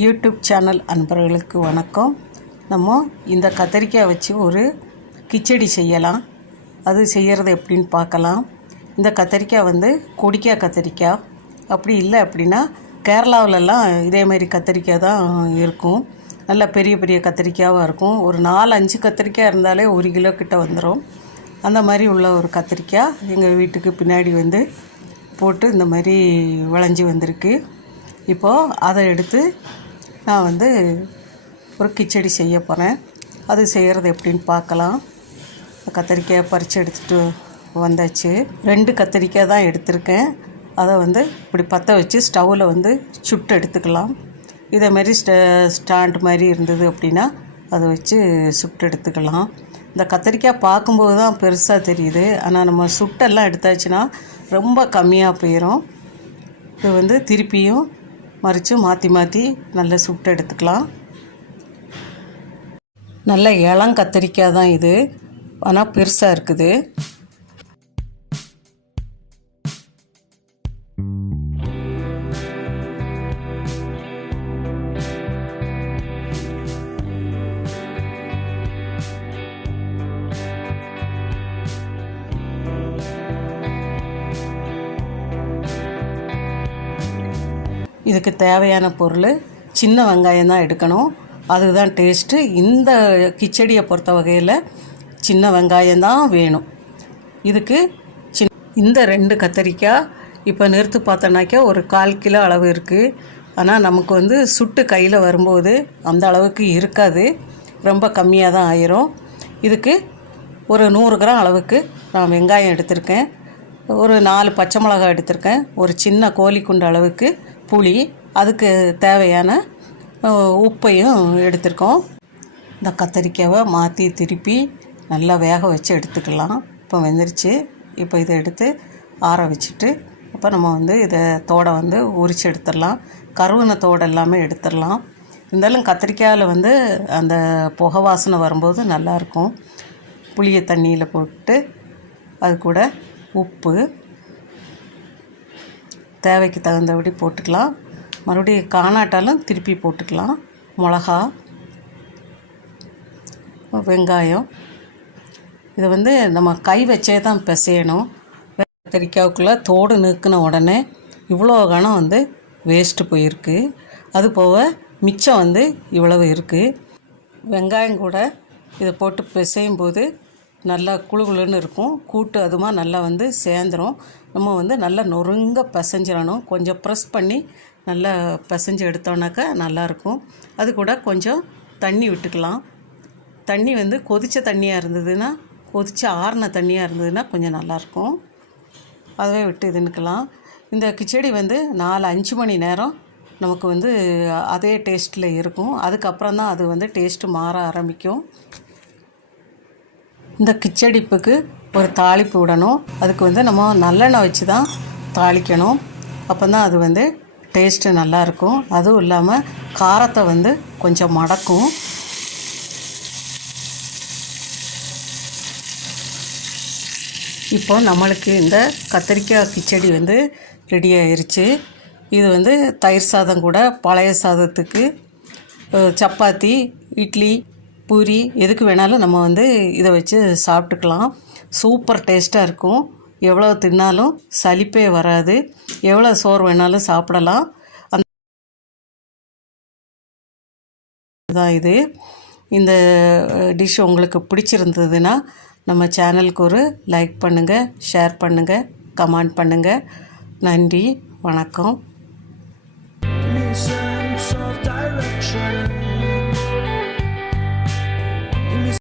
YouTube channel அன்பர்களுக்கு வணக்கம். நம்ம இந்த கத்தரிக்காய் வச்சு ஒரு கிச்சடி செய்யலாம். அது செய்கிறது எப்படின்னு பார்க்கலாம். இந்த கத்தரிக்காய் வந்து கொடிக்காய் கத்தரிக்காய். அப்படி இல்லை அப்படின்னா கேரளாவிலலாம் இதே மாதிரி கத்தரிக்காய் தான் இருக்கும். நல்ல பெரிய பெரிய கத்திரிக்காவாக இருக்கும். ஒரு நாலு அஞ்சு கத்திரிக்காய் இருந்தாலே ஒரு கிலோ கிட்ட வந்துடும் அந்த மாதிரி உள்ள ஒரு கத்திரிக்காய் எங்கள் வீட்டுக்கு பின்னாடி வந்து போட்டு இந்த மாதிரி விளைஞ்சி வந்திருக்கு. இப்போது அதை எடுத்து நான் வந்து ஒரு கிச்சடி செய்ய போகிறேன் அது செய்கிறது எப்படின்னு பார்க்கலாம். கத்திரிக்காய் பறித்து எடுத்துகிட்டு வந்தாச்சு. ரெண்டு கத்திரிக்காய் தான் எடுத்திருக்கேன். அதை வந்து இப்படி பற்ற வச்சு ஸ்டவ்வில் வந்து சுட்டு எடுத்துக்கலாம். இதே மாதிரி ஸ்ட ஸ்டாண்ட் மாதிரி இருந்தது அப்படின்னா அதை வச்சு சுட்டு எடுத்துக்கலாம். இந்த கத்திரிக்காய் பார்க்கும்போது தான் பெருசாக தெரியுது. ஆனால் நம்ம சுட்டெல்லாம் எடுத்தாச்சுன்னா ரொம்ப கம்மியாக போயிடும் இது வந்து திருப்பியும் மறித்து மாற்றி மாற்றி நல்லா சுட்டு எடுத்துக்கலாம். நல்ல இளம் கத்திரிக்காய் தான் இது. ஆனால் பெருசாக இருக்குது. இதுக்கு தேவையான பொருள் சின்ன வெங்காயம் தான் எடுக்கணும். அதுதான் டேஸ்ட்டு இந்த கிச்சடியை பொறுத்த வகையில் சின்ன வெங்காயம் தான் வேணும். இதுக்கு சின் இந்த ரெண்டு கத்தரிக்காய் இப்போ நிறுத்து பார்த்தோன்னாக்கா ஒரு கால் கிலோ அளவு இருக்குது ஆனால் நமக்கு வந்து சுட்டு கையில் வரும்போது அந்த அளவுக்கு இருக்காது. ரொம்ப கம்மியாக தான் ஆயிரும். இதுக்கு ஒரு நூறு கிராம் அளவுக்கு நான் வெங்காயம் எடுத்திருக்கேன். ஒரு நாலு பச்சை மிளகாய் எடுத்திருக்கேன். ஒரு சின்ன கோழி குண்டு அளவுக்கு புளி அதுக்கு தேவையான உப்பையும் எடுத்திருக்கோம். இந்த கத்தரிக்காவை மாற்றி திருப்பி நல்லா வேக வச்சு எடுத்துக்கலாம். இப்போ வெந்துருச்சு. இப்போ இதை எடுத்து ஆற வச்சுட்டு இப்போ நம்ம வந்து இதை தோடை வந்து உரித்து எடுத்துடலாம். கருவின தோடை எல்லாமே எடுத்துடலாம். இருந்தாலும் கத்திரிக்காயில் வந்து அந்த புகை வாசனை வரும்போது நல்லாயிருக்கும் புளியை தண்ணியில் போட்டு அது கூட உப்பு தேவைக்கு தகுந்தபடி போட்டுக்கலாம். மறுபடியும் காணாட்டாலும் திருப்பி போட்டுக்கலாம். மிளகா வெங்காயம். இதை வந்து நம்ம கை வச்சே தான் பிசையணும். கத்திரிக்காவுக்குள்ளே தோடு நிற்கின உடனே இவ்வளோ கணம் வந்து வேஸ்ட்டு போயிருக்கு. அது போக மிச்சம் வந்து இவ்வளவு இருக்குது வெங்காயம் கூட இதை போட்டு பிசையும் போது நல்லா குழுகுழுன்னு இருக்கும். கூட்டு அதுமா நல்லா வந்து சேர்ந்துரும். நம்ம வந்து நல்லா நொறுங்க பிசைஞ்சிடணும். கொஞ்சம் ப்ரெஸ் பண்ணி நல்லா பிசைஞ்சு எடுத்தோன்னாக்கா நல்லாயிருக்கும். அது கூட கொஞ்சம் தண்ணி விட்டுக்கலாம். தண்ணி வந்து கொதித்த தண்ணியாக இருந்ததுன்னா கொதித்து ஆறின தண்ணியாக இருந்ததுன்னா கொஞ்சம் நல்லாயிருக்கும். அதுவே விட்டு இதுன்னுக்கலாம் இந்த கிச்சடி வந்து நாலு அஞ்சு மணி நேரம் நமக்கு வந்து அதே டேஸ்ட்டில் இருக்கும். அதுக்கப்புறம் தான் அது வந்து டேஸ்ட்டு மாற ஆரம்பிக்கும். இந்த கிச்சடிப்புக்கு ஒரு தாளிப்பு விடணும். அதுக்கு வந்து நம்ம நல்லெண்ணெய் வச்சு தான் தாளிக்கணும். அப்போ தான் அது வந்து டேஸ்ட்டு நல்லாயிருக்கும். அதுவும் இல்லாமல் காரத்தை வந்து கொஞ்சம் மடக்கும். இப்போ நம்மளுக்கு இந்த கத்திரிக்காய் கிச்சடி வந்து ரெடி ஆயிடுச்சு இது வந்து தயிர் சாதம் கூட பழைய சாதத்துக்கு சப்பாத்தி இட்லி பூரி எதுக்கு வேணாலும் நம்ம வந்து இதை வச்சு சாப்பிட்டுக்கலாம். சூப்பர் டேஸ்ட்டாக இருக்கும். எவ்வளோ தின்னாலும் சலிப்பே வராது. எவ்வளோ சோறு வேணாலும் சாப்பிடலாம். அந்த தான் இது. இந்த டிஷ் உங்களுக்கு பிடிச்சிருந்ததுன்னா நம்ம சேனலுக்கு ஒரு லைக் பண்ணுங்கள் ஷேர் பண்ணுங்கள் கமெண்ட் பண்ணுங்கள் நன்றி வணக்கம். Sense of direction.